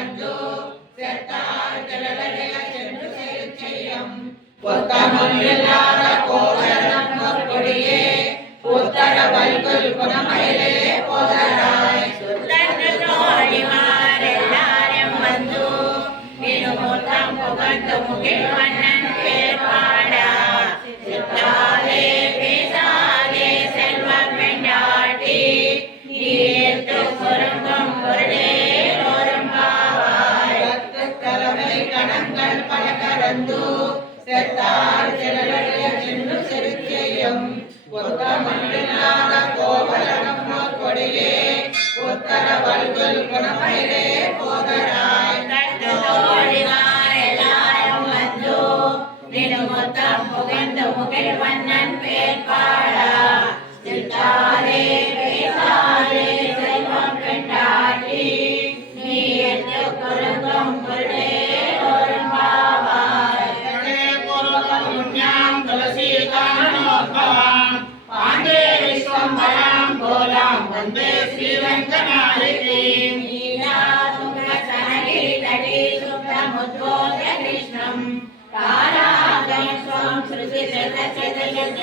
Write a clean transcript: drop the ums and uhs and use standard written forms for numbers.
வந்து செத்தார் கிளறிய சென்று செய்யும் கொத்தமொன்றில்லாத கோவலன் கொடியே உத்தர வல்குல் குணமயிலே போதராய் சுத்தோழிமாரெல்லாரும் வந்து நிறுமுத்தம் புகழ்ந்து முகிழ்வண்ணன் பேர் பாடா சித்தாதே பேசாதே செல்வம் பெண்டாட்டி நீர்த்து பொருந்தும் பொருளே தோறும் பாவாய் தலைமை கணங்கள் பல கலந்து செத்தார் கிளறிய சென்று செருச்செய்யும் கொத்தமொன்றில்லாத கோவலன் கொடியே உத்தர வல்குல் குணமயிலே போதராய் எல்லாரும் வந்து நிறுமுத்தம் புகழ்ந்து முகிழ்வண்ணன் பேர் பாடா சித்தாரே பேசாதே செல்வம் பெண்டாட்டி நீர்த்து பொருந்தும் பொருளே தோறும் பாவாய் புண்ணியம் துளசிதானோத்பவம் பாண்டே விஸ்வம்பரம் போலாம் வந்தே ஸ்ரீரங்கநாயகி நீலாதுங்கசனகிரி தடி சுப்ரமுத்வோத்ய கிருஷ்ணம் காராகம் ஸ்வம் ஸ்ருதி சத சத சத